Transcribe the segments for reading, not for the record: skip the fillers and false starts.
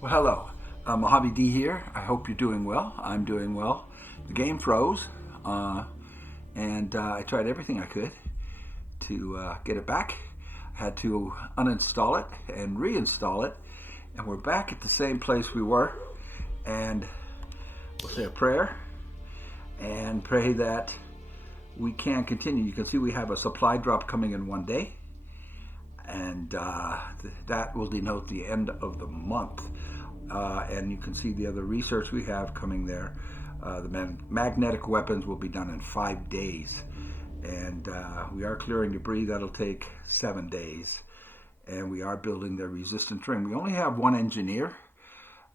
Well, hello. MojaveD here. I hope you're doing well. I'm doing well. The game froze, and I tried everything I could to get it back. I had to uninstall it and reinstall it, and we're back at the same place we were. And we'll say a prayer and pray that we can continue. You can see we have a supply drop coming in one day, and that will denote the end of the month. And you can see the other research we have coming there. The magnetic weapons will be done in 5 days, and we are clearing debris. That'll take 7 days, and we are building the resistance ring. We only have one engineer.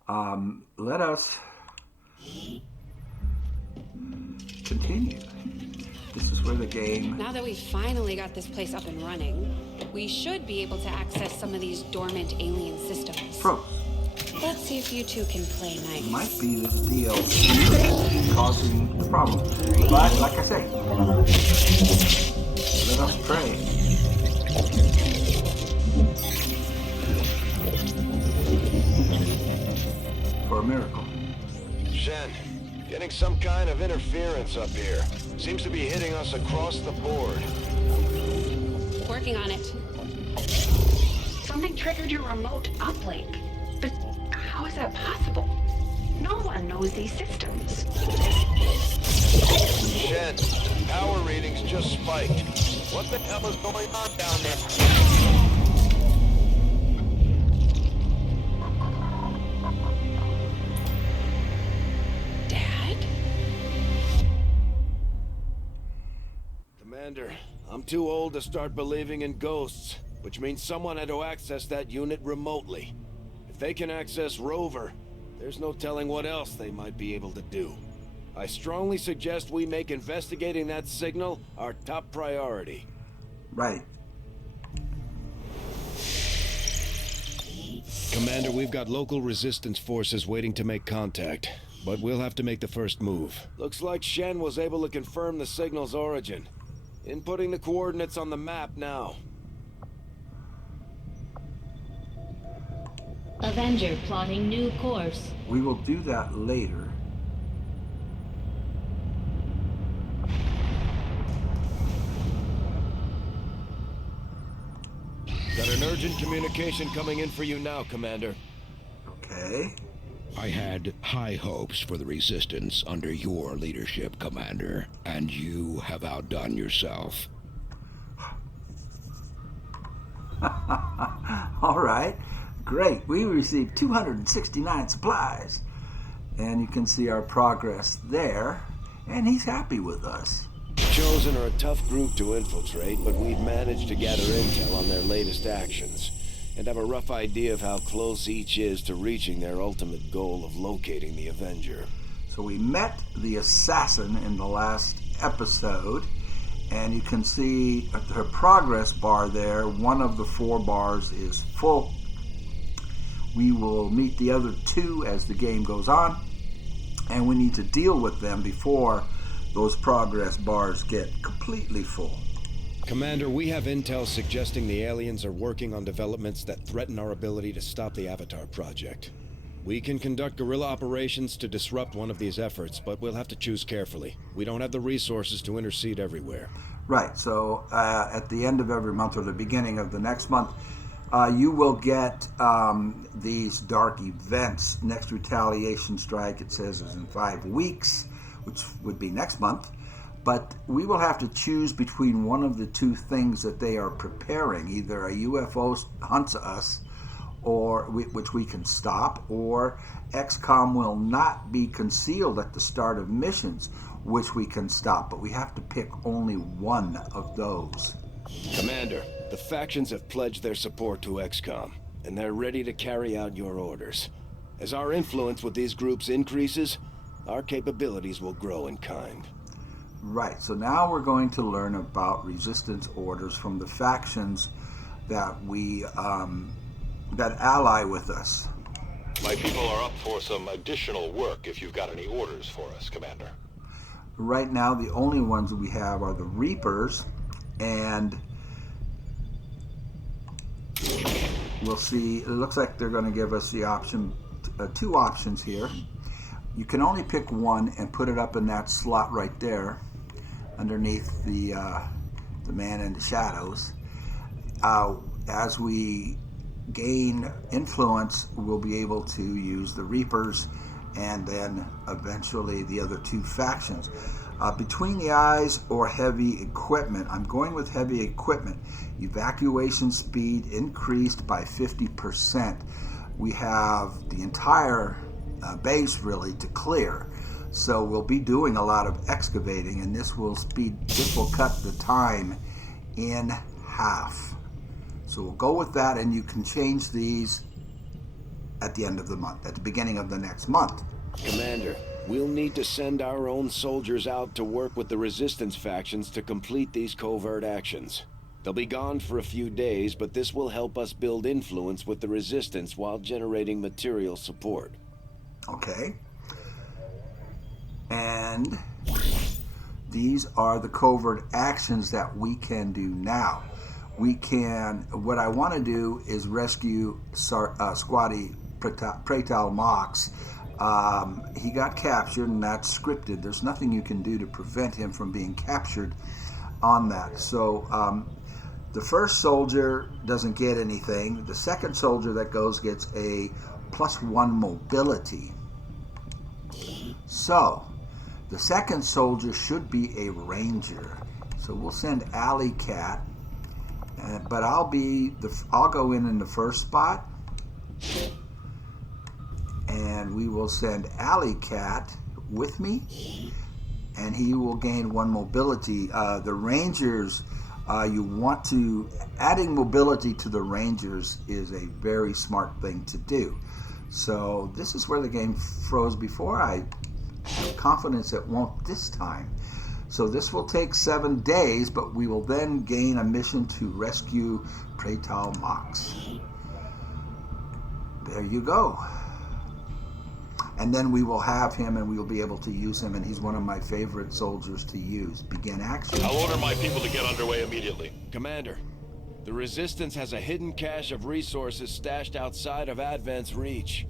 Let us continue. This is where the game... Now that we've finally got this place up and running, we should be able to access some of these dormant alien systems. Froze. Let's see if you two can play nice. It might be this DLC causing the problem. But, like I say, let us pray. For a miracle. Shen, getting some kind of interference up here. Seems to be hitting us across the board. Working on it. Something triggered your remote uplink. But how is that possible? No one knows these systems. Shen, power readings just spiked. What the hell is going on down there? Commander, I'm too old to start believing in ghosts, which means someone had to access that unit remotely. If they can access Rover, there's no telling what else they might be able to do. I strongly suggest we make investigating that signal our top priority. Right. Commander, we've got local resistance forces waiting to make contact, but we'll have to make the first move. Looks like Shen was able to confirm the signal's origin. Inputting the coordinates on the map now. Avenger plotting new course. We will do that later. Got an urgent communication coming in for you now, Commander. Okay. I had high hopes for the Resistance under your leadership, Commander, and you have outdone yourself. All right. Great. We received 269 supplies. And you can see our progress there. And he's happy with us. Chosen are a tough group to infiltrate, but we've managed to gather intel on their latest actions, and have a rough idea of how close each is to reaching their ultimate goal of locating the Avenger. So we met the assassin in the last episode, and you can see her progress bar there. One of the 4 bars is full. We will meet the other 2 as the game goes on, and we need to deal with them before those progress bars get completely full. Commander, we have intel suggesting the aliens are working on developments that threaten our ability to stop the Avatar project. We can conduct guerrilla operations to disrupt one of these efforts, but we'll have to choose carefully. We don't have the resources to intercede everywhere. Right, so at the end of every month or the beginning of the next month, you will get these dark events. Next retaliation strike, it says, is in 5 weeks, which would be next month. But we will have to choose between one of the 2 things that they are preparing. Either a UFO hunts us, or which we can stop, or XCOM will not be concealed at the start of missions, which we can stop. But we have to pick only one of those. Commander, the factions have pledged their support to XCOM, and they're ready to carry out your orders. As our influence with these groups increases, our capabilities will grow in kind. Right, so now we're going to learn about resistance orders from the factions that we that ally with us. My people are up for some additional work if you've got any orders for us, Commander. Right now, the only ones that we have are the Reapers, and we'll see. It looks like they're going to give us the option two options here. You can only pick one and put it up in that slot right there, underneath the man in the shadows. As we gain influence, we'll be able to use the Reapers and then eventually the other two factions. Between the eyes or heavy equipment, I'm going with heavy equipment. Evacuation speed increased by 50%. We have the entire base really to clear, so we'll be doing a lot of excavating, and this will cut the time in half. So we'll go with that, and you can change these at the end of the month, at the beginning of the next month. Commander, we'll need to send our own soldiers out to work with the resistance factions to complete these covert actions. They'll be gone for a few days, but this will help us build influence with the resistance while generating material support. Okay. And these are the covert actions that we can do now. What I want to do is rescue Squatty Pretal Mox. He got captured, and that's scripted. There's nothing you can do to prevent him from being captured on that. So the first soldier doesn't get anything. The second soldier that goes gets a +1 mobility. So the second soldier should be a ranger. So we'll send Alley Cat, but I'll go in the first spot, and we will send Alley Cat with me, and he will gain 1 mobility. The Rangers, adding mobility to the Rangers is a very smart thing to do. So this is where the game froze before. I have confidence it won't this time. So this will take 7 days, but we will then gain a mission to rescue Pretal Mox. There you go. And then we will have him, and we will be able to use him, and he's one of my favorite soldiers to use. Begin action. I'll order my people to get underway immediately. Commander, the Resistance has a hidden cache of resources stashed outside of Advent's reach.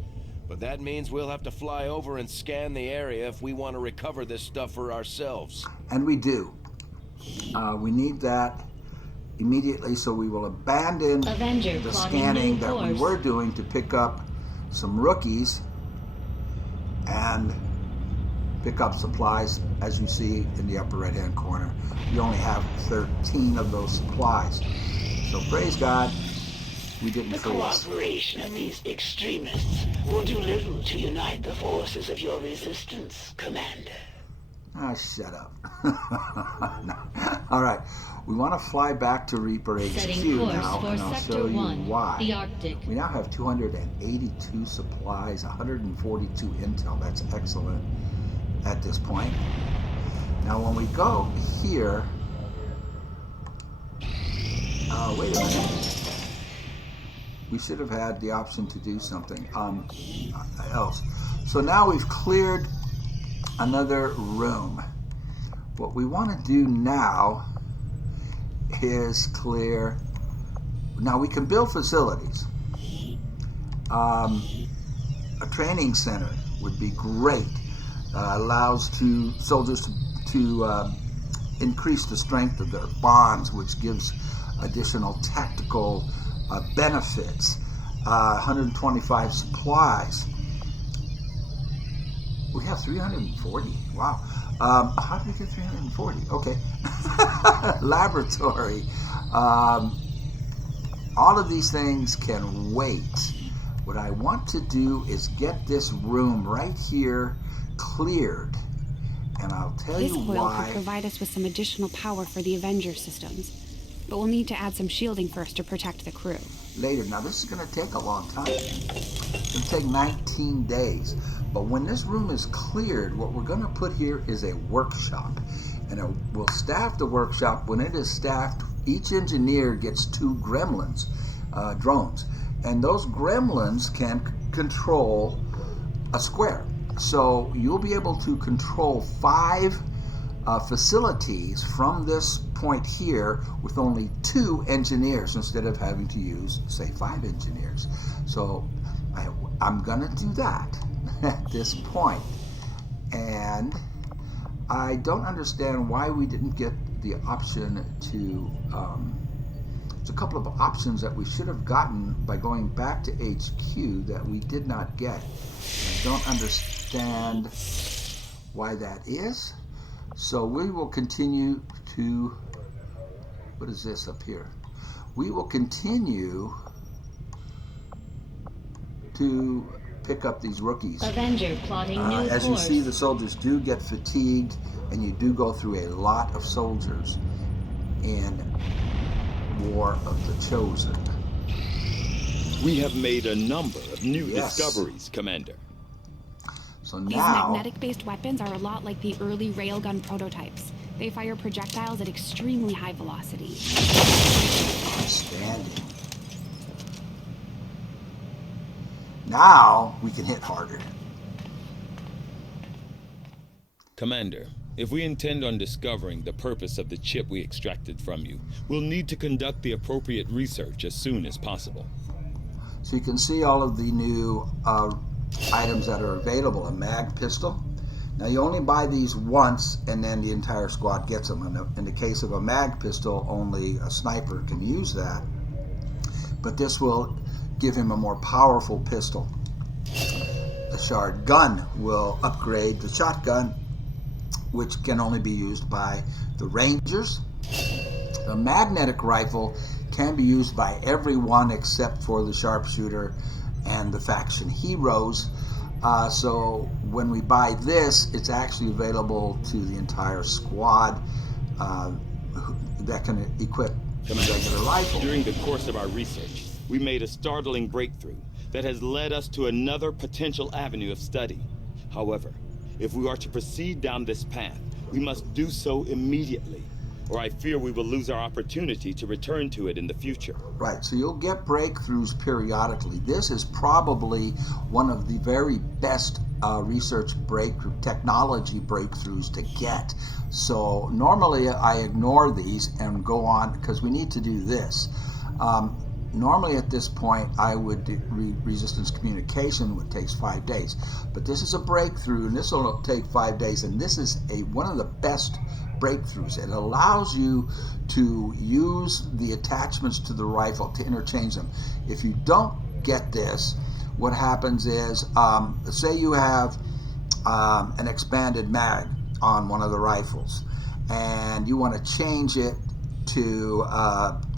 But that means we'll have to fly over and scan the area if we want to recover this stuff for ourselves. And we do. We need that immediately, so we will abandon the scanning that we were doing to pick up some rookies and pick up supplies, as you see in the upper right-hand corner. We only have 13 of those supplies. So praise God, we didn't The freeze. cooperation of these extremists will do little to unite the forces of your resistance, Commander. Ah, shut up. No. All right, we want to fly back to Reaper HQ Setting course now, for and I'll Sector show you 1, why. the Arctic. We now have 282 supplies, 142 intel. That's excellent at this point. Now, when we go here, wait a minute. We should have had the option to do something else. So now we've cleared another room. What we want to do now is clear. Now we can build facilities. A training center would be great. Allows soldiers to increase the strength of their bonds, which gives additional tactical benefits. 125 supplies. We have 340. Wow. How did we get 340? Okay. Laboratory. All of these things can wait. What I want to do is get this room right here cleared. And I'll tell This you coil why. could provide us with some additional power for the Avenger systems. But we'll need to add some shielding first to protect the crew. Later. Now, this is going to take a long time. It's going to take 19 days. But when this room is cleared, what we're going to put here is a workshop. And we'll staff the workshop. When it is staffed, each engineer gets 2 gremlins, drones. And those gremlins can control a square. So you'll be able to control 5 facilities from this point here with only 2 engineers instead of having to use, say, 5 engineers. So I'm gonna do that at this point. And I don't understand why we didn't get the option to, there's a couple of options that we should have gotten by going back to HQ that we did not get. I don't understand why that is. So we will continue to, what is this up here? We will continue to pick up these rookies. Avenger plotting new as course. you see, the soldiers do get fatigued, and you do go through a lot of soldiers in War of the Chosen. We have made a number of new Yes. discoveries, Commander. So These now, magnetic-based weapons are a lot like the early railgun prototypes. They fire projectiles at extremely high velocity. outstanding. Now we can hit harder. Commander, if we intend on discovering the purpose of the chip we extracted from you, we'll need to conduct the appropriate research as soon as possible. So you can see all of the new items that are available. A mag pistol. Now you only buy these once, and then the entire squad gets them. In the case of a mag pistol, only a sniper can use that. But this will give him a more powerful pistol. The shard gun will upgrade the shotgun, which can only be used by the Rangers. A magnetic rifle can be used by everyone except for the sharpshooter and the faction heroes. So when we buy this, it's actually available to the entire squad that can equip a regular rifle. During the course of our research, we made a startling breakthrough that has led us to another potential avenue of study. However, if we are to proceed down this path, we must do so immediately, or I fear we will lose our opportunity to return to it in the future. Right, so you'll get breakthroughs periodically. This is probably one of the very best research breakthrough, technology breakthroughs to get. So normally I ignore these and go on because we need to do this. Normally at this point I would do resistance communication, which takes 5 days. But this is a breakthrough, and this will take 5 days, and this is one of the best breakthroughs. It allows you to use the attachments to the rifle to interchange them. If you don't get this, what happens is, say you have an expanded mag on one of the rifles, and you want to change it to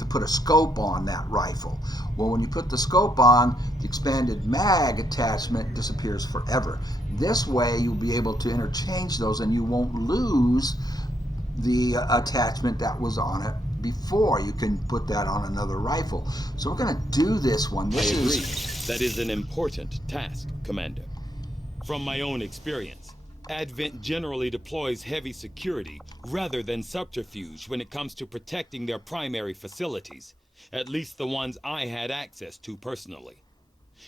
put a scope on that rifle. Well, when you put the scope on, the expanded mag attachment disappears forever. This way you'll be able to interchange those, and you won't lose the attachment that was on it before. You can put that on another rifle. So we're going to do this one. I agree. That is an important task, Commander. From my own experience, Advent generally deploys heavy security rather than subterfuge when it comes to protecting their primary facilities, at least the ones I had access to personally.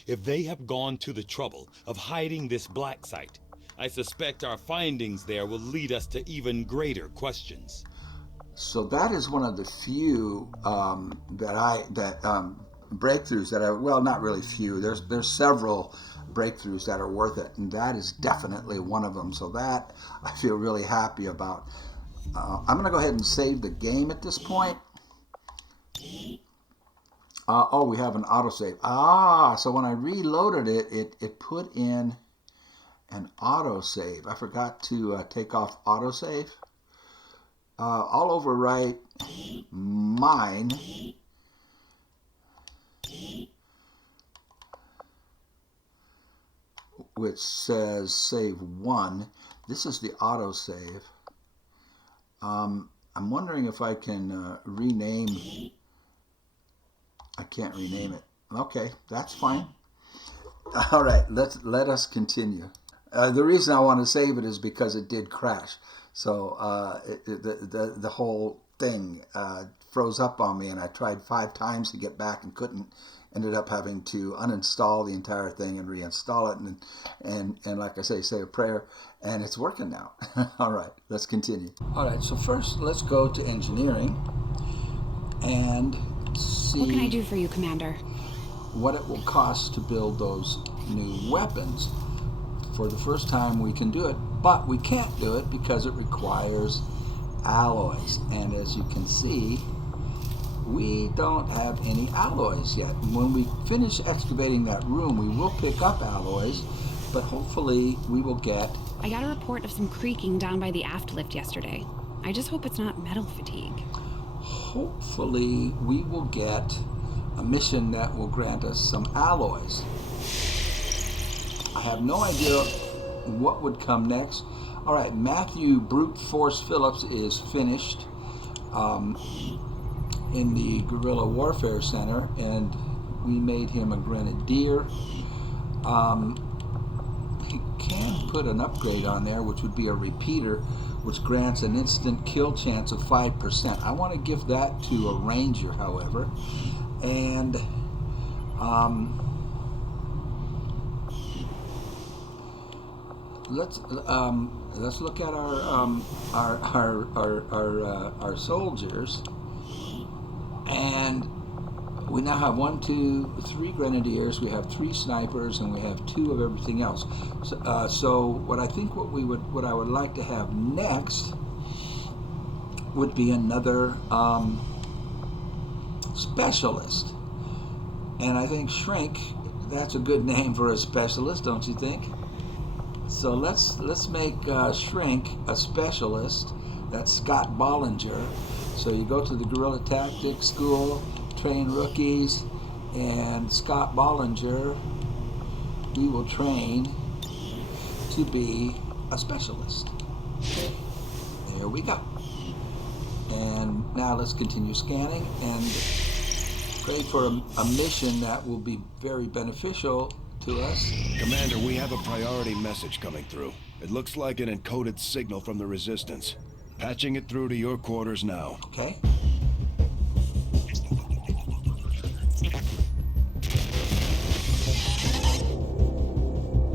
If they have gone to the trouble of hiding this black site, I suspect our findings there will lead us to even greater questions. So that is one of the few breakthroughs that are, well, not really few. There's several breakthroughs that are worth it, and that is definitely one of them. So that I feel really happy about. I'm going to go ahead and save the game at this point. Oh, we have an autosave. So when I reloaded it, it put in an autosave. I forgot to take off autosave. I'll overwrite mine. Which says save 1. This is the autosave. I'm wondering if I can rename. I can't rename it. Okay, that's fine. All right, let us continue. The reason I want to save it is because it did crash. So the whole thing froze up on me, and I tried 5 times to get back and couldn't. Ended up having to uninstall the entire thing and reinstall it, and like I say a prayer, and it's working now. All right, let's continue. All right, so first let's go to engineering and see. What can I do for you, Commander? what it will cost to build those new weapons. For the first time we can do it, but we can't do it because it requires alloys. And as you can see, we don't have any alloys yet. When we finish excavating that room, we will pick up alloys, but hopefully we will get... I got a report of some creaking down by the aft lift yesterday. I just hope it's not metal fatigue. Hopefully we will get a mission that will grant us some alloys. I have no idea what would come next. All right, Matthew Brute Force Phillips is finished in the Guerrilla Warfare Center, and we made him a grenadier. He can put an upgrade on there, which would be a repeater, which grants an instant kill chance of 5%. I want to give that to a ranger, however. And let's look at our soldiers, and we now have 1, 2, 3 grenadiers. We have 3 snipers, and we have 2 of everything else. So what I think what I would like to have next would be another specialist, and I think Shrink. That's a good name for a specialist, don't you think? So let's make Shrink a specialist. That's Scott Bollinger. So you go to the Guerrilla Tactics School, train rookies, and Scott Bollinger we will train to be a specialist. There we go. And now let's continue scanning and pray for a mission that will be very beneficial to us. Commander, we have a priority message coming through. It looks like an encoded signal from the Resistance. Patching it through to your quarters now. Okay.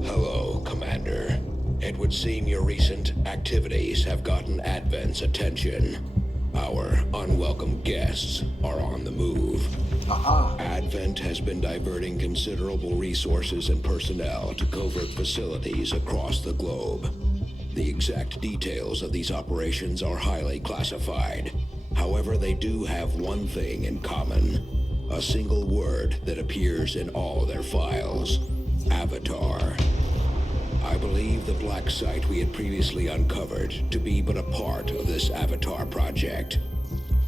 Hello, Commander. It would seem your recent activities have gotten Advent's attention. Our unwelcome guests are on the move. Advent has been diverting considerable resources and personnel to covert facilities across the globe. The exact details of these operations are highly classified. However, they do have one thing in common. A single word that appears in all their files. Avatar. I believe the black site we had previously uncovered to be but a part of this Avatar project.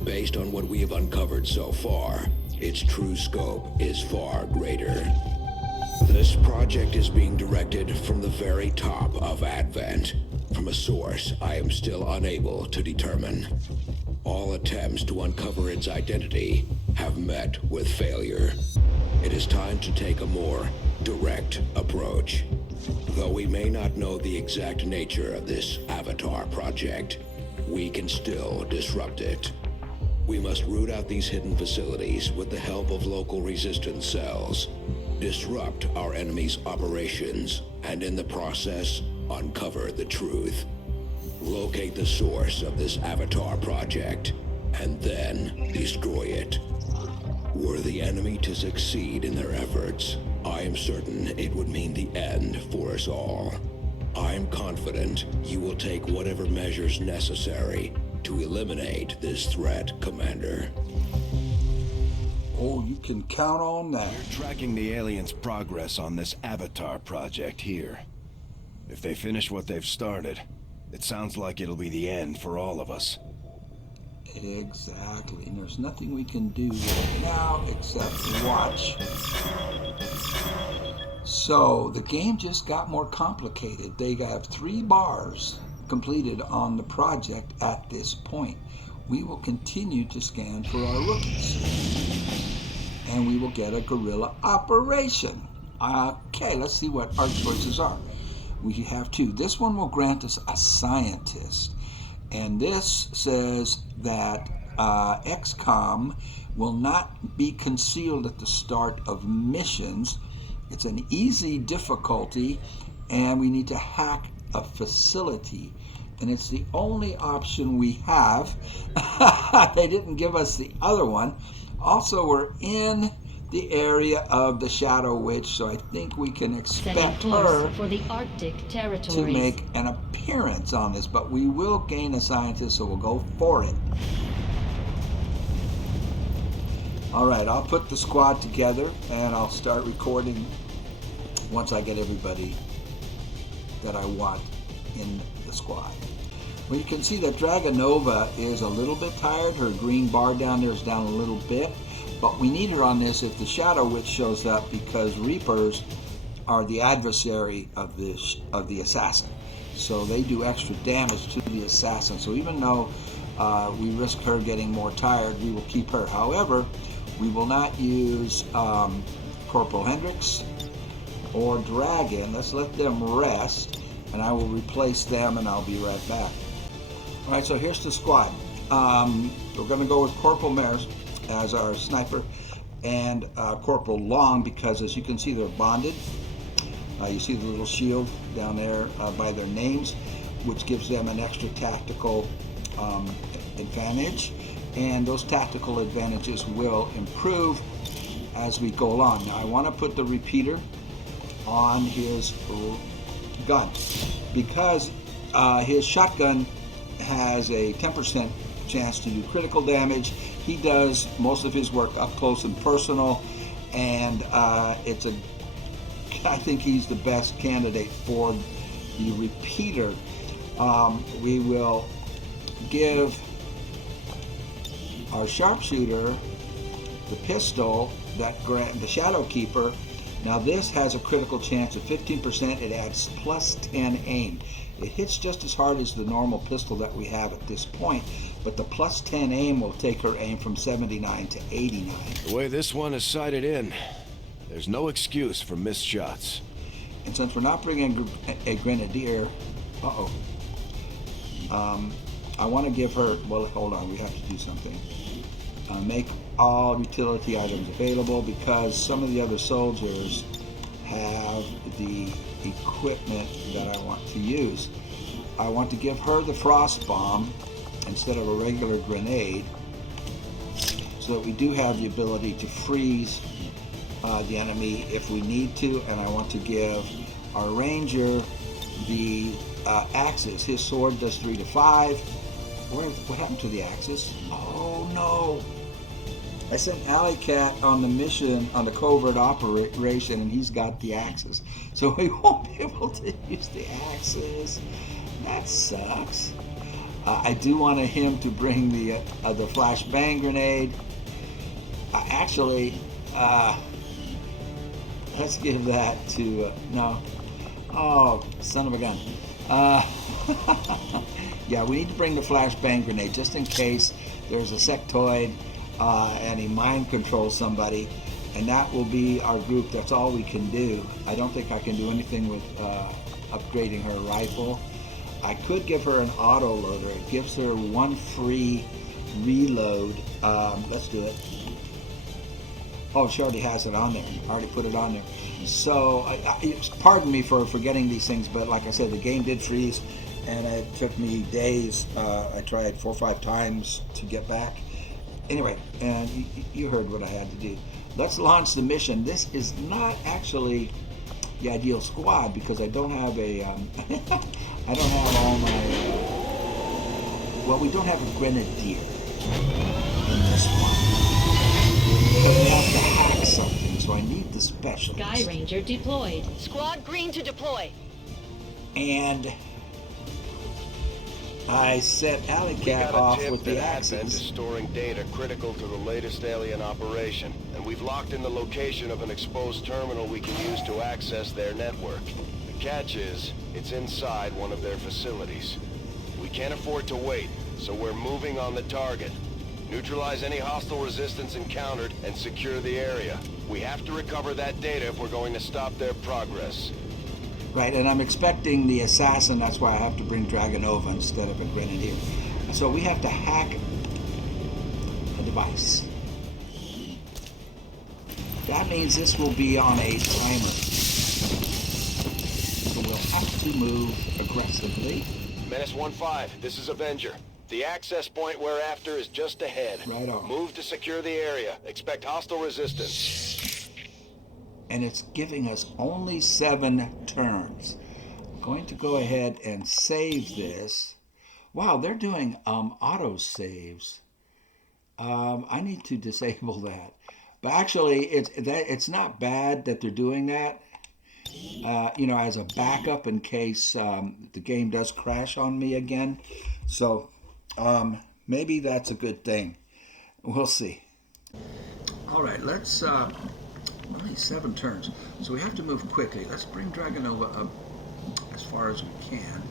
Based on what we have uncovered so far, its true scope is far greater. This project is being directed from the very top of Advent, from a source I am still unable to determine. All attempts to uncover its identity have met with failure. It is time to take a more direct approach. Though we may not know the exact nature of this Avatar project, we can still disrupt it. We must root out these hidden facilities with the help of local resistance cells, disrupt our enemy's operations, and in the process, uncover the truth. Locate the source of this Avatar project, and then destroy it. Were the enemy to succeed in their efforts, I am certain it would mean the end for us all. I am confident you will take whatever measures necessary to eliminate this threat, Commander. Oh, you can count on that. We're tracking the aliens' progress on this Avatar project here. If they finish what they've started, it sounds like it'll be the end for all of us. Exactly. And there's nothing we can do right now except watch. So the game just got more complicated. They have 3 bars completed on the project at this point. We will continue to scan for our rookies. And we will get a guerrilla operation. Okay, let's see what our choices are. We have 2. This one will grant us a scientist. And this says that XCOM will not be concealed at the start of missions. It's an easy difficulty, and we need to hack a facility. And it's the only option we have. They didn't give us the other one. Also, we're in the area of the Shadow Witch, so I think we can expect Setting her course for the Arctic to territories. make an appearance on this, but we will gain a scientist, so we'll go for it. All right, I'll put the squad together, and I'll start recording once I get everybody that I want in the squad. Well, you can see that Dragonova is a little bit tired. Her green bar down there is down a little bit, but we need her on this if the Shadow Witch shows up, because Reapers are the adversary of the assassin. So they do extra damage to the assassin. So even though we risk her getting more tired, we will keep her. However, we will not use Corporal Hendricks or Dragon. Let's let them rest, and I will replace them, and I'll be right back. All right, so here's the squad. We're going to go with Corporal Mares as our sniper, and Corporal Long, because as you can see, they're bonded. You see the little shield down there by their names, which gives them an extra tactical advantage, and those tactical advantages will improve as we go along. Now I want to put the repeater on his gun, because his shotgun has a 10% chance to do critical damage. He does most of his work up close and personal, and I think he's the best candidate for the repeater. We will give our sharpshooter the pistol, the Shadow Keeper. Now this has a critical chance of 15%. It adds plus 10 aim. It hits just as hard as the normal pistol that we have at this point, but the plus 10 aim will take her aim from 79 to 89. The way this one is sighted in, there's no excuse for missed shots. And since we're not bringing a Grenadier, I want to give her, well, hold on, we have to do something. Make all utility items available, because some of the other soldiers have the equipment that I want to use. I want to give her the frost bomb instead of a regular grenade, so that we do have the ability to freeze the enemy if we need to. And I want to give our ranger the axes. His sword does 3 to 5. What happened to the axes? Oh no! I sent Alley Cat on the mission, on the covert operation, and he's got the axes. So we won't be able to use the axes. That sucks. I do want him to bring the flashbang grenade. Actually, let's give that to, no. Oh, son of a gun. Yeah, we need to bring the flashbang grenade just in case there's a sectoid and he mind controls somebody, and that will be our group. That's all we can do. I don't think I can do anything with upgrading her rifle. I could give her an auto loader. It gives her 1 free reload. Let's do it. Oh, she already has it on there. I already put it on there. So, pardon me for forgetting these things, but like I said, the game did freeze, and it took me days. I tried 4 or 5 times to get back. Anyway, and you heard what I had to do. Let's launch the mission. This is not actually the ideal squad, because I don't have a, I don't have all my, well, we don't have a grenadier in this one. But we have to hack something, so I need the specialist. Sky Ranger deployed. Squad green to deploy. And I set Alley Cat off with the Advent is axes. storing data critical to the latest alien operation, and we've locked in the location of an exposed terminal we can use to access their network. The catch is, it's inside one of their facilities. We can't afford to wait, so we're moving on the target. Neutralize any hostile resistance encountered and secure the area. We have to recover that data if we're going to stop their progress. Right, and I'm expecting the assassin. That's why I have to bring Dragonova instead of a grenadier. So we have to hack a device. That means this will be on a timer. So we'll have to move aggressively. Menace 1-5, this is Avenger. The access point we're after is just ahead. Right on. Move to secure the area. Expect hostile resistance. and it's giving us only 7 turns. I'm going to go ahead and save this. Wow, they're doing auto saves. I need to disable that. But actually, it's not bad that they're doing that. As a backup in case the game does crash on me again. So maybe that's a good thing. We'll see. All right, let's only 7 turns, so we have to move quickly. Let's bring Dragonova up as far as we can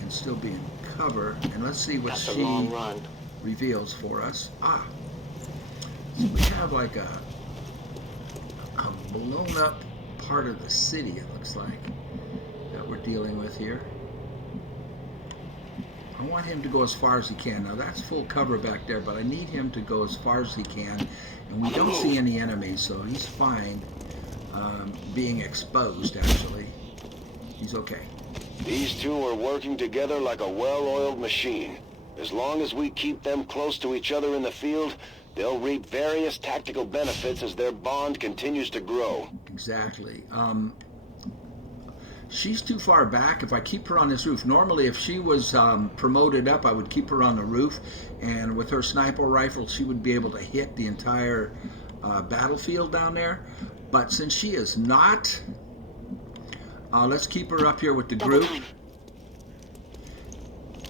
and still be in cover, and let's see what she reveals for us. So we have like a blown up part of the city, it looks like, that we're dealing with here. I want him to go as far as he can. Now that's full cover back there, but I need him to go as far as he can, and we don't see any enemies, so he's fine being exposed, actually. He's okay. These two are working together like a well-oiled machine. As long as we keep them close to each other in the field, they'll reap various tactical benefits as their bond continues to grow. Exactly. She's too far back. If I keep her on this roof, normally if she was promoted up, I would keep her on the roof, and with her sniper rifle, she would be able to hit the entire battlefield down there. But since she is not, let's keep her up here with the group.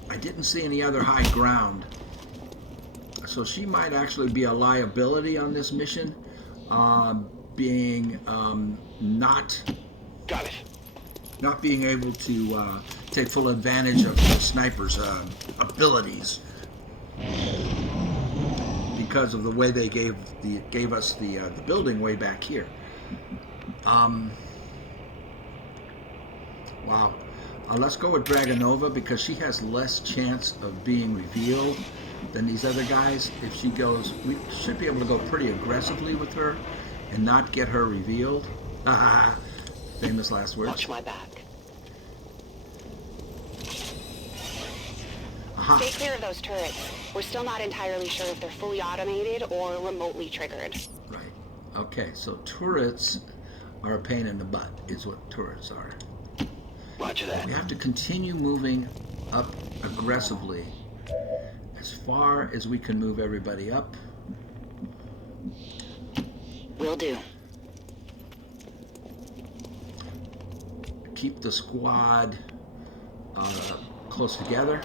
I didn't see any other high ground, so she might actually be a liability on this mission, being not being able to take full advantage of the sniper's abilities because of the way they gave us the building way back here. Wow. Let's go with Dragonova because she has less chance of being revealed than these other guys. If she goes, we should be able to go pretty aggressively with her and not get her revealed. Famous last words. Watch my back. Stay clear of those turrets. We're still not entirely sure if they're fully automated or remotely triggered. Right. Okay, so turrets are a pain in the butt, is what turrets are. Roger that. We have to continue moving up aggressively as far as we can move everybody up. Will do. Keep the squad close together.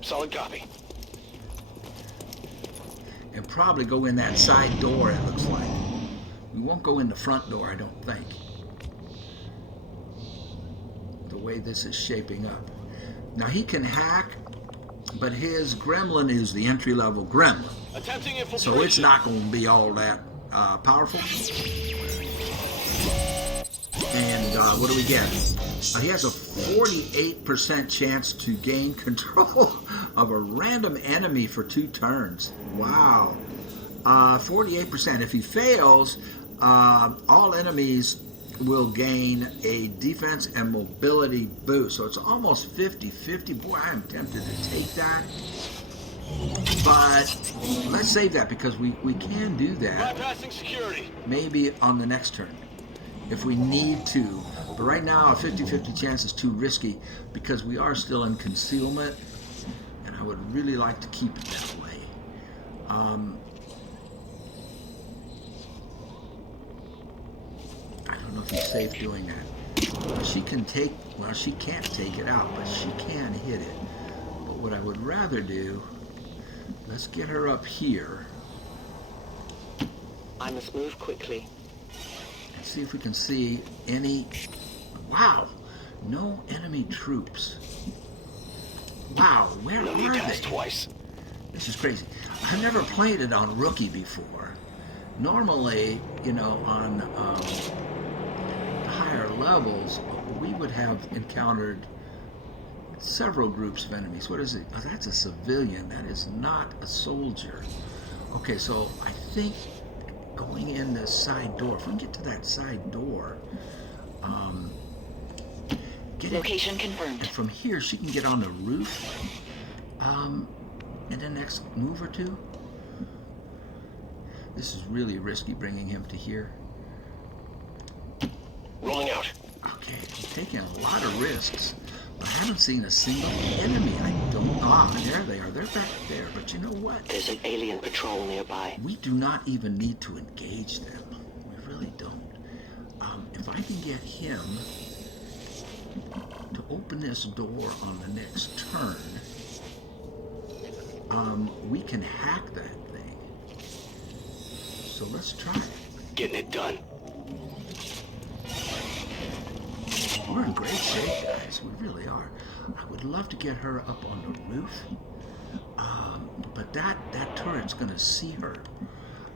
Solid copy. And probably go in that side door, it looks like. We won't go in the front door, I don't think. The way this is shaping up. Now he can hack, but his gremlin is the entry-level gremlin. Attempting infiltration. So it's not going to be all that powerful. And what do we get? He has a 48% chance to gain control of a random enemy for 2 turns. Wow. 48%. If he fails, all enemies will gain a defense and mobility boost. So it's almost 50-50. Boy, I am tempted to take that. But let's save that because we can do that. Bypassing security. Maybe on the next turn if we need to. But right now a 50-50 chance is too risky because we are still in concealment, and I would really like to keep it that way. I don't know if he's safe doing that. She can take, well, she can't take it out, but she can hit it. But what I would rather do, let's get her up here. I must move quickly. And see if we can see any, wow, no enemy troops. Wow, where are they? Twice. This is crazy. I've never played it on Rookie before. Normally, you know, on higher levels, we would have encountered several groups of enemies. What is it? Oh, that's a civilian. That is not a soldier. Okay, so I think going in the side door, if we can get to that side door, get Location confirmed. And from here, she can get on the roof. In the next move or two. This is really risky bringing him to here. taking a lot of risks, but I haven't seen a single enemy. I don't. There they are. They're back there. But you know what? There's an alien patrol nearby. We do not even need to engage them. We really don't. If I can get him to open this door on the next turn, we can hack that thing. So let's try it. Getting it done. We're in great shape, guys. We really are. I would love to get her up on the roof, but that turret's going to see her.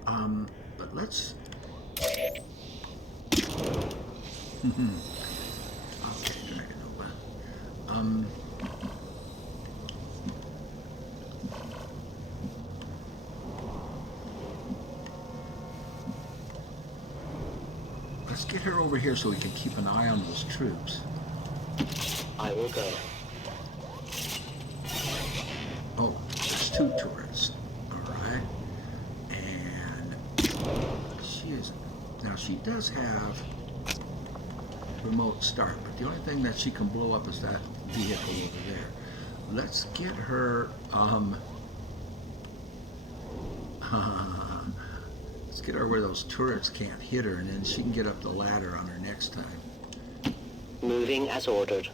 But let's... Okay, Dragon Nova. Let's get her over here so we can keep an eye on those troops. I will go. Oh, there's 2 turrets. Alright. And she is... Now, she does have remote start, but the only thing that she can blow up is that vehicle over there. Let's get her... let's get her where those turrets can't hit her, and then she can get up the ladder on her next time. Moving as ordered.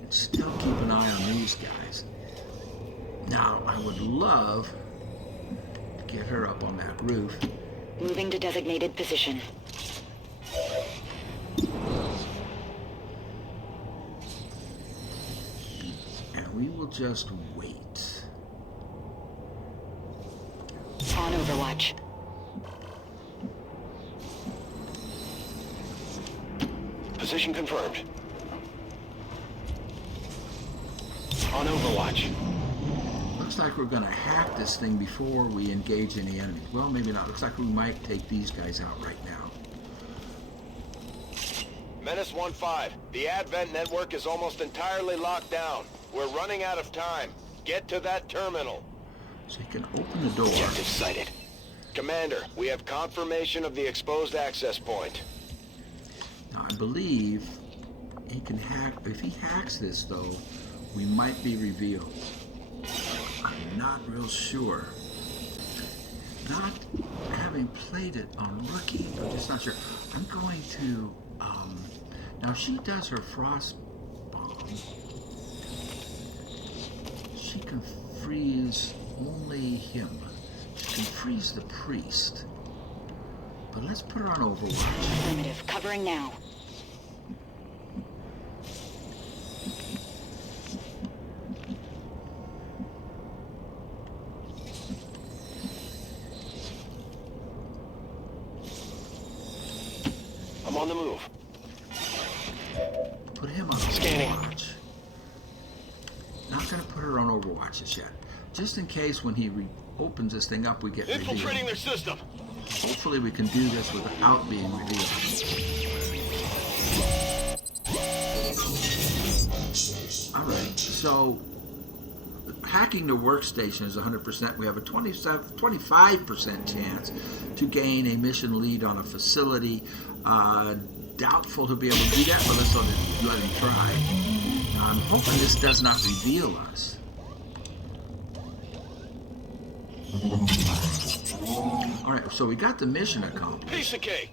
And still keep an eye on these guys. Now, I would love to get her up on that roof. Moving to designated position. And we will just wait. On Overwatch. Position confirmed. On Overwatch. Looks like we're going to hack this thing before we engage any enemies. Well, maybe not. Looks like we might take these guys out right now. Menace 1-5. The Advent network is almost entirely locked down. We're running out of time. Get to that terminal. So you can open the door. Objective sighted. Commander, we have confirmation of the exposed access point. Now, I believe he can hack. If he hacks this, though, we might be revealed. I'm not real sure. Not having played it on Rookie, I'm just not sure. I'm going to... now, she does her frost bomb. She can freeze only him. She can freeze the priest. But let's put her on Overwatch. Affirmative. Covering now. I'm on the move. Put him on Scanning. Overwatch. Not going to put her on Overwatch as yet. Just in case when he opens this thing up, we get Infiltrating revealed. their system. Hopefully we can do this without being revealed. Alright, so hacking the workstation is 100%. We have a 25% chance to gain a mission lead on a facility. Doubtful to be able to do that, but let's let him try. Now, I'm hoping this does not reveal us. Alright, so we got the mission accomplished. Piece of cake.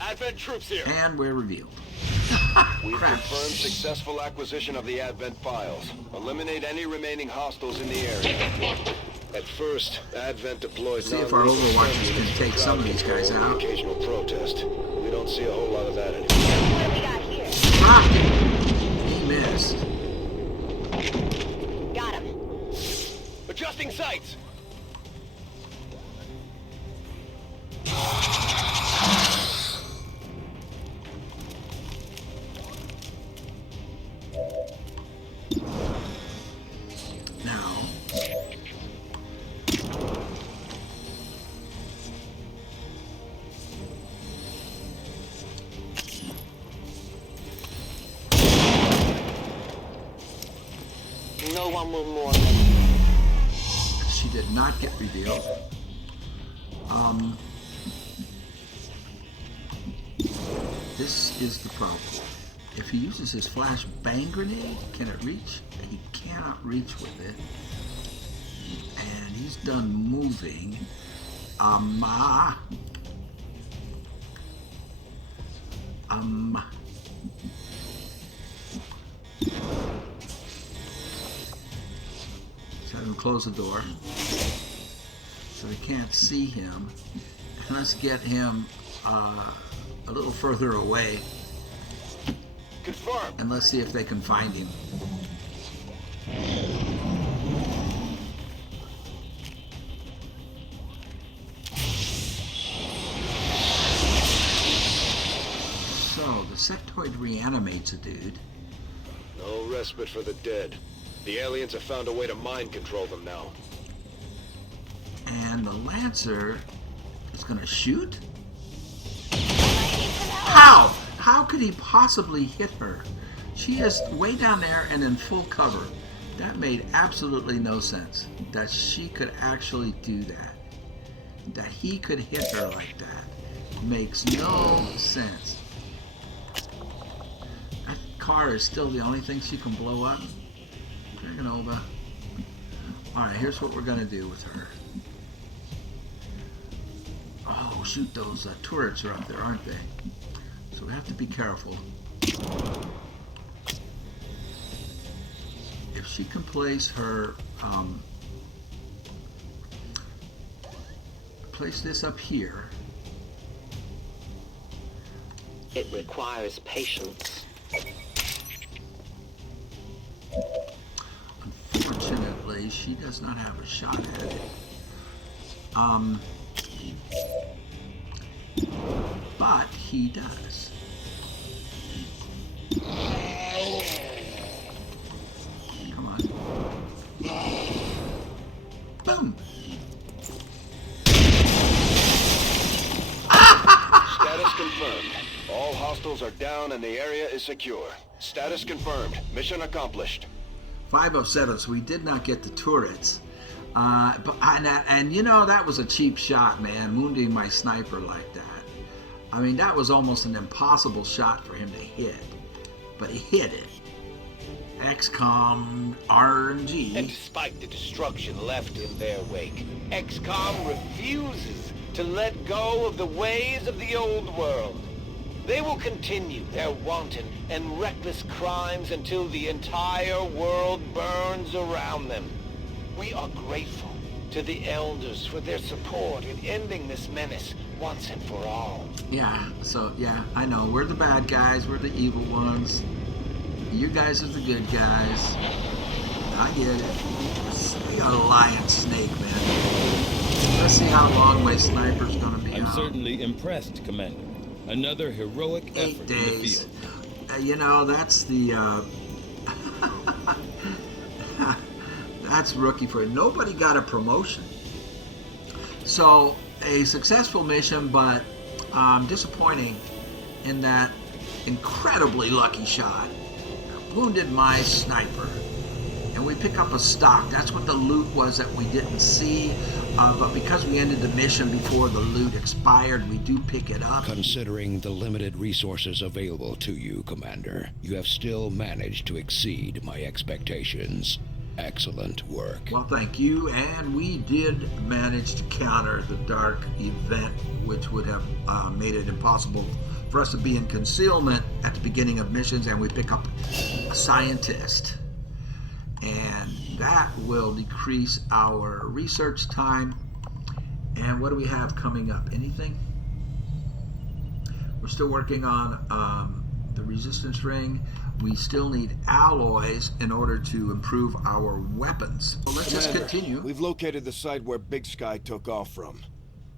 Advent troops here. And we're revealed. We've Crap. confirmed successful acquisition of the Advent files. Eliminate any remaining hostiles in the area. At first, Advent deployed See if our Overwatchers can take some of these guys out. Occasional protest. We don't see a whole lot of that anymore. What do we got here? Fuck! He missed. Got him. Adjusting sights. Now, No one will more. she did not get revealed. this is the problem. If he uses his flash bang grenade, can it reach? He cannot reach with it. And he's done moving. Let's have him close the door so we can't see him. And let's get him a little further away. Confirm. And let's see if they can find him. So, the sectoid reanimates a dude. No respite for the dead. The aliens have found a way to mind control them now. And the Lancer is gonna shoot? How? How could he possibly hit her? She is way down there and in full cover. That made absolutely no sense. That she could actually do that. That he could hit her like that. Makes no sense. That car is still the only thing she can blow up. Dragonova. Alright, here's what we're gonna do with her. Oh, shoot, those turrets are up there, aren't they? So we have to be careful. If she can place her, place this up here. It requires patience. Unfortunately, she does not have a shot at it. But he does. Come on. Boom! Status confirmed. All hostiles are down and the area is secure. Status confirmed. Mission accomplished. 507, so we did not get the turrets. And you know, that was a cheap shot, man, wounding my sniper like that. I mean, that was almost an impossible shot for him to hit. But he hit it. XCOM RNG. And despite the destruction left in their wake, XCOM refuses to let go of the ways of the old world. They will continue their wanton and reckless crimes until the entire world burns around them. We are grateful to the Elders for their support in ending this menace once and for all. Yeah, so, yeah, I know. We're the bad guys. We're the evil ones. You guys are the good guys. I get it. We got a lion snake, man. Let's see how long my sniper's going to be I'm out. certainly impressed, Commander. Another heroic 8 effort days. in the field. You know, that's the... that's rookie for it. Nobody got a promotion. So, a successful mission, but disappointing in that incredibly lucky shot. Wounded my sniper. And we pick up a stock. That's what the loot was that we didn't see. But because we ended the mission before the loot expired, we do pick it up. Considering the limited resources available to you, Commander, you have still managed to exceed my expectations. Excellent work. Well, thank you. And we did manage to counter the dark event, which would have made it impossible for us to be in concealment at the beginning of missions, and we pick up a scientist. And that will decrease our research time. And what do we have coming up? Anything? We're still working on the resistance ring. We still need alloys in order to improve our weapons. Well, let's just continue. We've located the site where Big Sky took off from.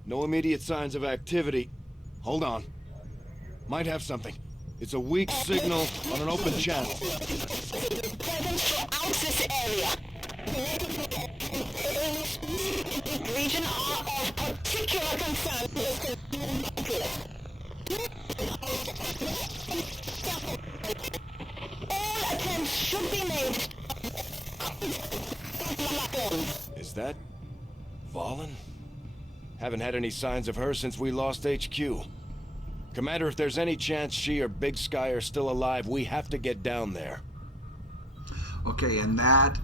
No immediate signs of activity. Hold on. Might have something. It's a weak signal on an open channel. Access area. Region are of particular concern. All attempts should be made. Is that Valen? Haven't had any signs of her since we lost HQ. Commander, if there's any chance she or Big Sky are still alive, we have to get down there. Okay, and that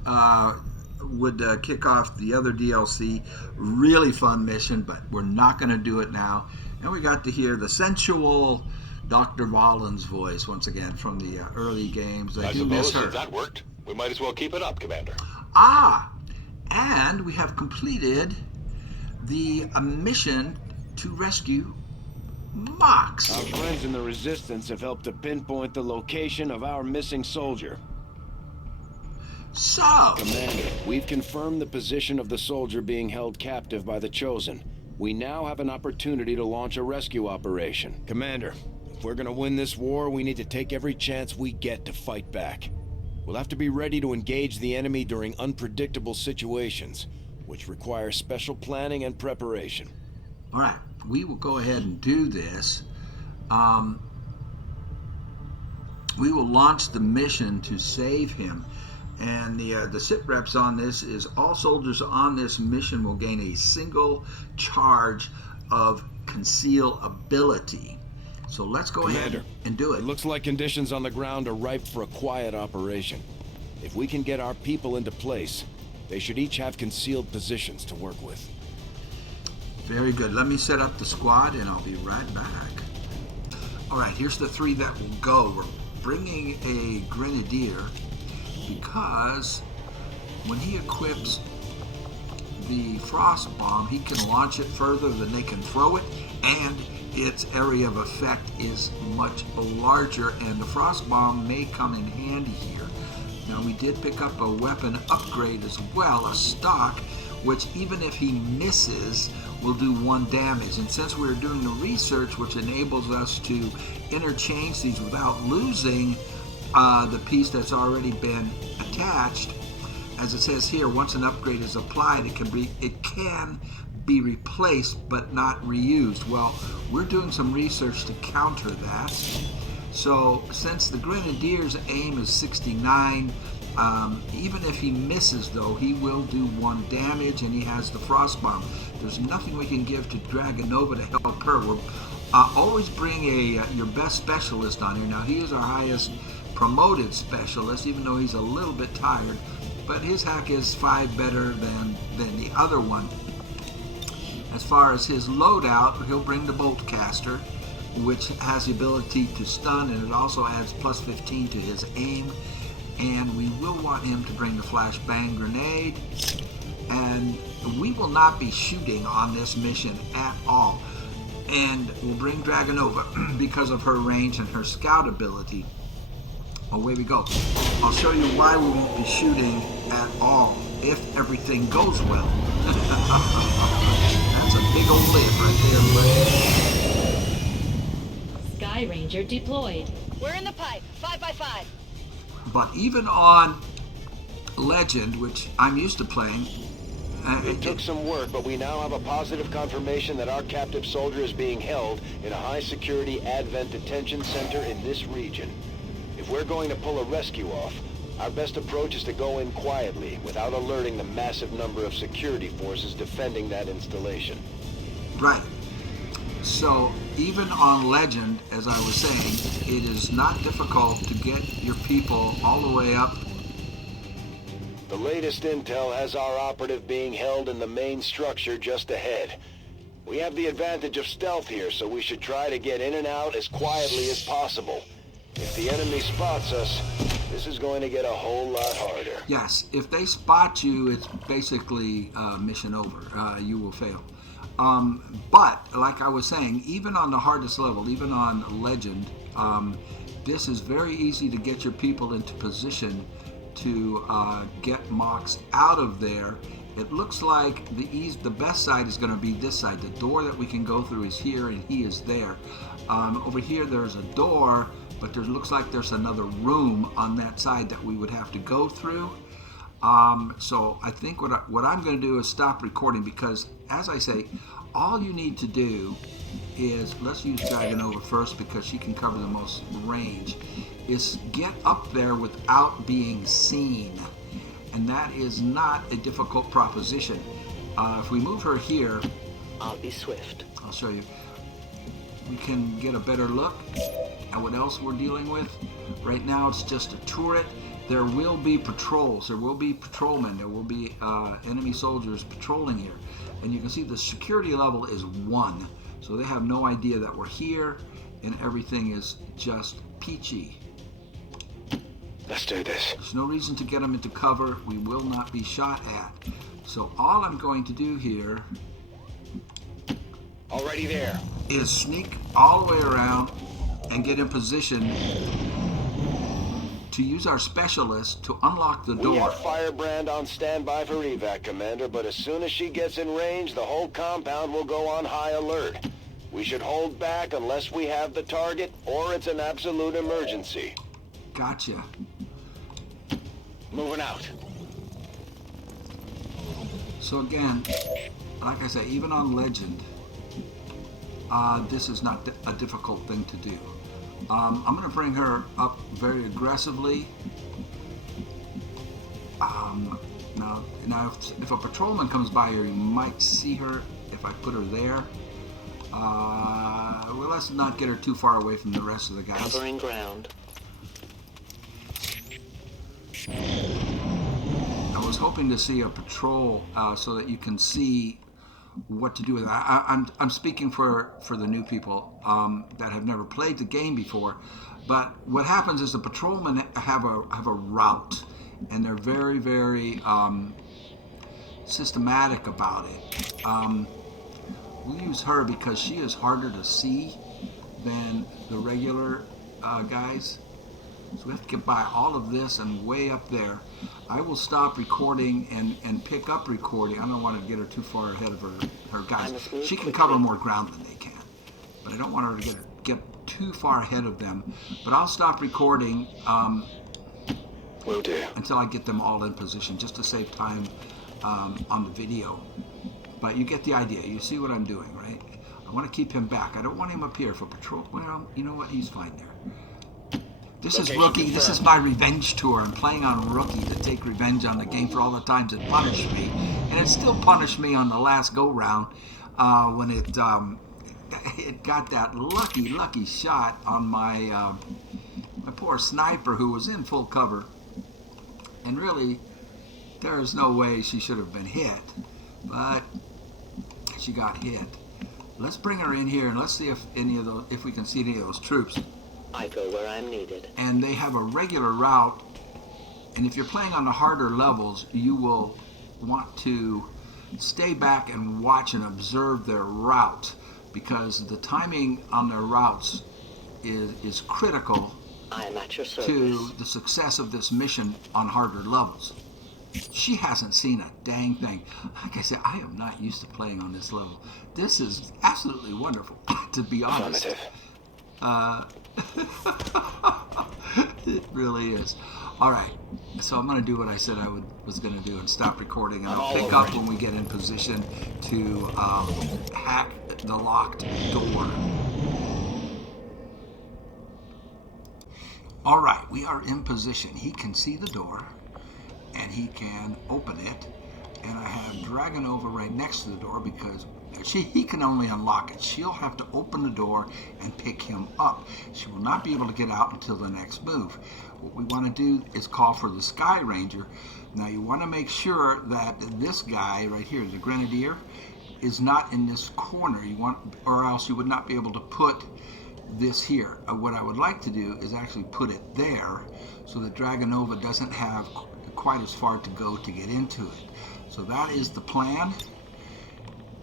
would kick off the other DLC. Really fun mission, but we're not going to do it now. And we got to hear the sensual Dr. Valen's voice once again from the early games. I do miss her. If that worked, we might as well keep it up, Commander. And we have completed the mission to rescue Mox. Our friends in the Resistance have helped to pinpoint the location of our missing soldier. So, Commander, we've confirmed the position of the soldier being held captive by the Chosen. We now have an opportunity to launch a rescue operation. Commander, if we're gonna win this war, we need to take every chance we get to fight back. We'll have to be ready to engage the enemy during unpredictable situations, which require special planning and preparation. All right, we will go ahead and do this. We will launch the mission to save him. And the sit reps on this is all soldiers on this mission will gain a single charge of conceal ability. So let's go ahead and do it. It looks like conditions on the ground are ripe for a quiet operation. If we can get our people into place, they should each have concealed positions to work with. Very good. Let me set up the squad and I'll be right back. All right, here's the three that will go. We're bringing a grenadier because when he equips the frost bomb, he can launch it further than they can throw it, and its area of effect is much larger, and the frost bomb may come in handy here. Now, we did pick up a weapon upgrade as well, a stock, which even if he misses will do 1 damage. And since we're doing the research, which enables us to interchange these without losing the piece that's already been attached, as it says here, once an upgrade is applied, it can be replaced but not reused. Well, we're doing some research to counter that. So since the Grenadier's aim is 69, even if he misses though, he will do 1 damage, and he has the frost bomb. There's nothing we can give to Dragonova to help her. We're always bring your best specialist on here. Now, he is our highest promoted specialist, even though he's a little bit tired, but his hack is 5 better than the other one. As far as his loadout, he'll bring the bolt caster, which has the ability to stun, and it also adds plus 15 to his aim. And we will want him to bring the flashbang grenade, and we will not be shooting on this mission at all. And we'll bring Dragonova because of her range and her scout ability. Away we go. I'll show you why we won't be shooting at all if everything goes well. That's a big old lid right there. Sky Ranger deployed. We're in the pipe. 5x5. But even on Legend, which I'm used to playing, it took some work, but we now have a positive confirmation that our captive soldier is being held in a high-security Advent detention center in this region. If we're going to pull a rescue off, our best approach is to go in quietly without alerting the massive number of security forces defending that installation. Right. So even on Legend, as I was saying, it is not difficult to get your people all the way up. The latest intel has our operative being held in the main structure just ahead. We have the advantage of stealth here, so we should try to get in and out as quietly as possible. If the enemy spots us, this is going to get a whole lot harder. Yes, if they spot you, it's basically mission over. You will fail. But, like I was saying, even on the hardest level, even on Legend, this is very easy to get your people into position to get Mox out of there. It looks like the best side is going to be this side. The door that we can go through is here, and he is there. Over here, there's a door, but there looks like there's another room on that side that we would have to go through. So I think what I'm going to do is stop recording, because, as I say, all you need to do is, let's use Dragonova first because she can cover the most range, is get up there without being seen. And that is not a difficult proposition. If we move her here, I'll be swift. I'll show you. we can get a better look at what else we're dealing with. Right now it's just a turret. There will be patrols, there will be patrolmen, there will be enemy soldiers patrolling here. And you can see the security level is 1. So they have no idea that we're here, and everything is just peachy. Let's do this. There's no reason to get them into cover. We will not be shot at. So all I'm going to do here Already there. is sneak all the way around and get in position to use our specialist to unlock the door. We have Firebrand on standby for evac, Commander, but as soon as she gets in range, the whole compound will go on high alert. We should hold back unless we have the target or it's an absolute emergency. Gotcha. Moving out. So again, like I say, even on Legend, this is not a difficult thing to do. I'm going to bring her up very aggressively. Now if a patrolman comes by here, you might see her if I put her there. Well, let's not get her too far away from the rest of the guys. Covering ground. I was hoping to see a patrol so that you can see what to do with it. I'm speaking for the new people that have never played the game before, but what happens is the patrolmen have a route, and they're very, very systematic about it. We'll use her because she is harder to see than the regular guys. So we have to get by all of this and way up there. I will stop recording and pick up recording. I don't want to get her too far ahead of her guys. She can cover more ground than they can, but I don't want her to get too far ahead of them. But I'll stop recording Will do. until I get them all in position, just to save time on the video. But you get the idea. You see what I'm doing, right? I want to keep him back. I don't want him up here for patrol. Well, you know what? He's fine there. This is Rookie. This is my revenge tour. I'm playing on Rookie to take revenge on the game for all the times it punished me. And it still punished me on the last go-round when it got that lucky shot on my poor sniper who was in full cover. And really, there is no way she should have been hit. But she got hit. Let's bring her in here and let's see if we can see any of those troops. I go where I'm needed. And they have a regular route, and if you're playing on the harder levels, you will want to stay back and watch and observe their route, because the timing on their routes is critical I am at your service. to the success of this mission on harder levels. She hasn't seen a dang thing. Like I said, I am not used to playing on this level. This is absolutely wonderful, to be honest. It really is. Alright, so I'm going to do what I said I was going to do and stop recording, and I'll pick up when we get in position to hack the locked door. Alright, we are in position. He can see the door, and he can open it, and I have Dragonova right next to the door because he can only unlock it. She'll have to open the door and pick him up. She will not be able to get out until the next move. What we want to do is call for the Sky Ranger. Now you want to make sure that this guy right here, the Grenadier, is not in this corner. Or else you would not be able to put this here. What I would like to do is actually put it there so that Dragonova doesn't have quite as far to go to get into it. So that is the plan.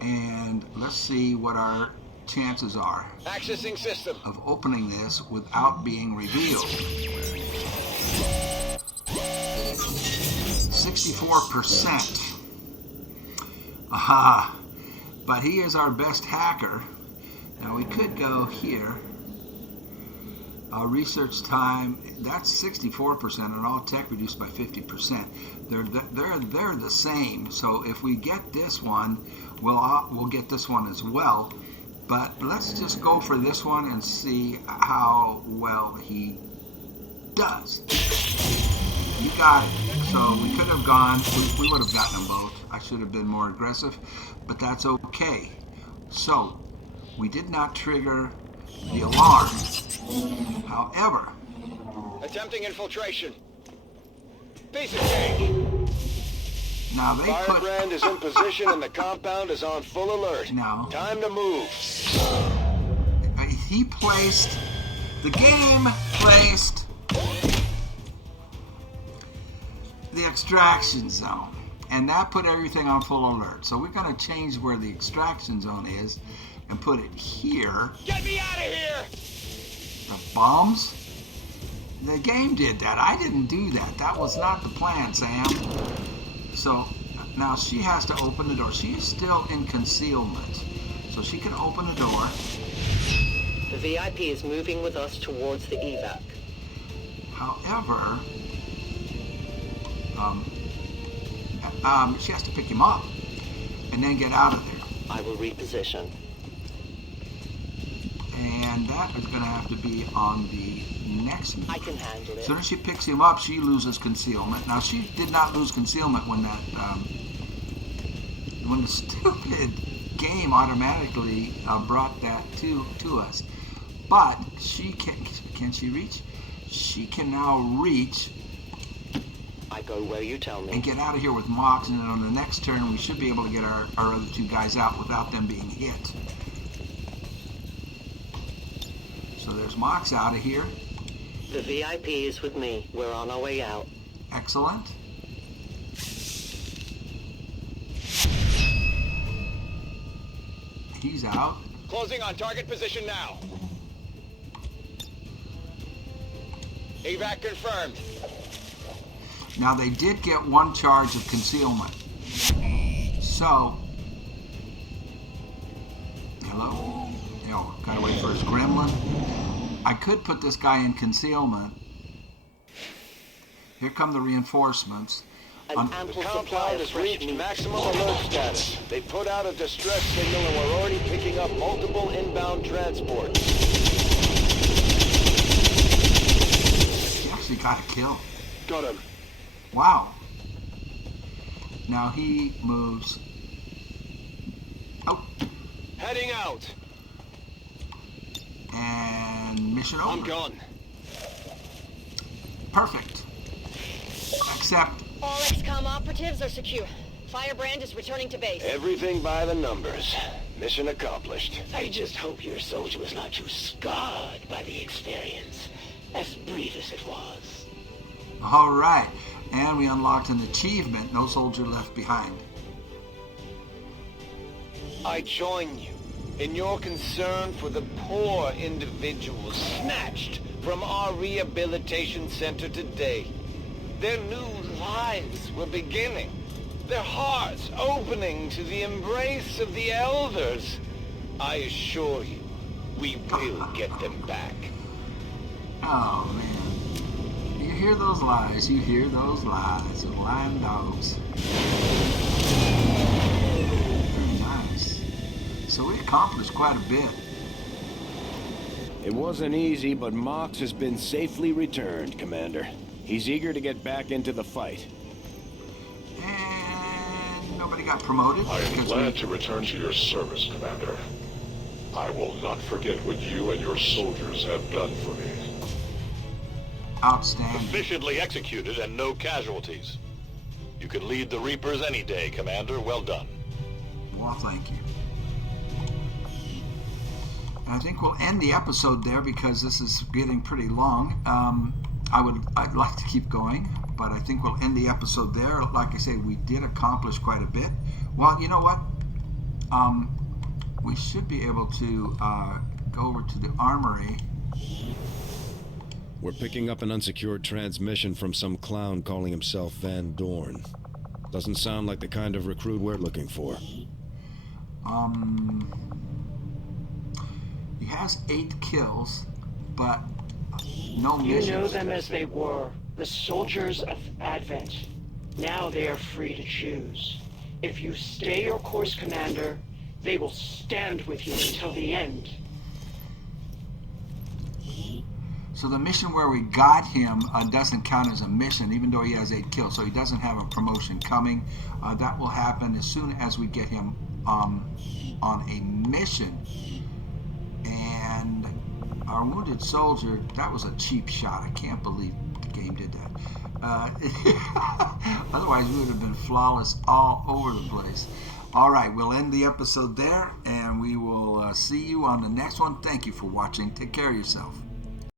And let's see what our chances are Accessing system. of opening this without being revealed. 64%. Aha. But he is our best hacker. Now we could go here. Research time, that's 64%, and all tech reduced by 50%. They're the same. So if we get this one, we'll get this one as well. But let's just go for this one and see how well he does. You got it. So we could have gone. We would have gotten them both. I should have been more aggressive, but that's okay. So we did not trigger the alarm. However, Attempting infiltration. Piece of cake. now they put... Firebrand is in position and the compound is on full alert. No. Time to move. He placed... The game placed the extraction zone. And that put everything on full alert. So we're going to change where the extraction zone is and put it here. Get me out of here! The bombs? The game did that. I didn't do that. That was not the plan, Sam. So now she has to open the door. She is still in concealment. So she can open the door. The VIP is moving with us towards the evac. However, she has to pick him up and then get out of there. I will reposition. And that is going to have to be on the next move. I can handle it. As soon as she picks him up, she loses concealment. Now, she did not lose concealment when that, when the stupid game automatically brought that to us. But she can she reach? She can now reach. I go where you tell me. And get out of here with Mox, and then on the next turn, we should be able to get our other two guys out without them being hit. So there's Mox out of here. The VIP is with me. We're on our way out. Excellent. He's out. Closing on target position now. Evac confirmed. Now they did get one charge of concealment. So, hello? No, gotta wait for his gremlin. I could put this guy in concealment. Here come the reinforcements. The compound has reached maximum alert status. They put out a distress signal and we're already picking up multiple inbound transports. He actually got a kill. Got him. Wow. Now he moves. Oh. Heading out. And mission over. I'm gone. Perfect. Except... All XCOM operatives are secure. Firebrand is returning to base. Everything by the numbers. Mission accomplished. I just hope your soldier was not too scarred by the experience, as brief as it was. All right. And we unlocked an achievement, no soldier left behind. I join you in your concern for the poor individuals snatched from our rehabilitation center today. Their new lives were beginning, their hearts opening to the embrace of the elders. I assure you, we will get them back. Oh, man. You hear those lies, you hear those lies of lying dogs. Very nice. So we accomplished quite a bit. It wasn't easy, but Mox has been safely returned, Commander. He's eager to get back into the fight. And nobody got promoted. I am glad to return to your service, Commander. I will not forget what you and your soldiers have done for me. Outstanding. Efficiently executed and no casualties. You can lead the Reapers any day, Commander. Well done. Well, thank you. I think we'll end the episode there because this is getting pretty long. I'd like to keep going, but I think we'll end the episode there. Like I say, we did accomplish quite a bit. Well, you know what? We should be able to go over to the armory. We're picking up an unsecured transmission from some clown calling himself Van Dorn. Doesn't sound like the kind of recruit we're looking for. He has 8 kills, but no missions. You know them as they were, the soldiers of Advent. Now they are free to choose. If you stay your course, Commander, they will stand with you until the end. So the mission where we got him doesn't count as a mission, even though he has 8 kills. So he doesn't have a promotion coming. That will happen as soon as we get him on a mission. And Our wounded soldier, that was a cheap shot. I can't believe the game did that. Otherwise, we would have been flawless all over the place. All right, we'll end the episode there, and we will see you on the next one. Thank you for watching. Take care of yourself.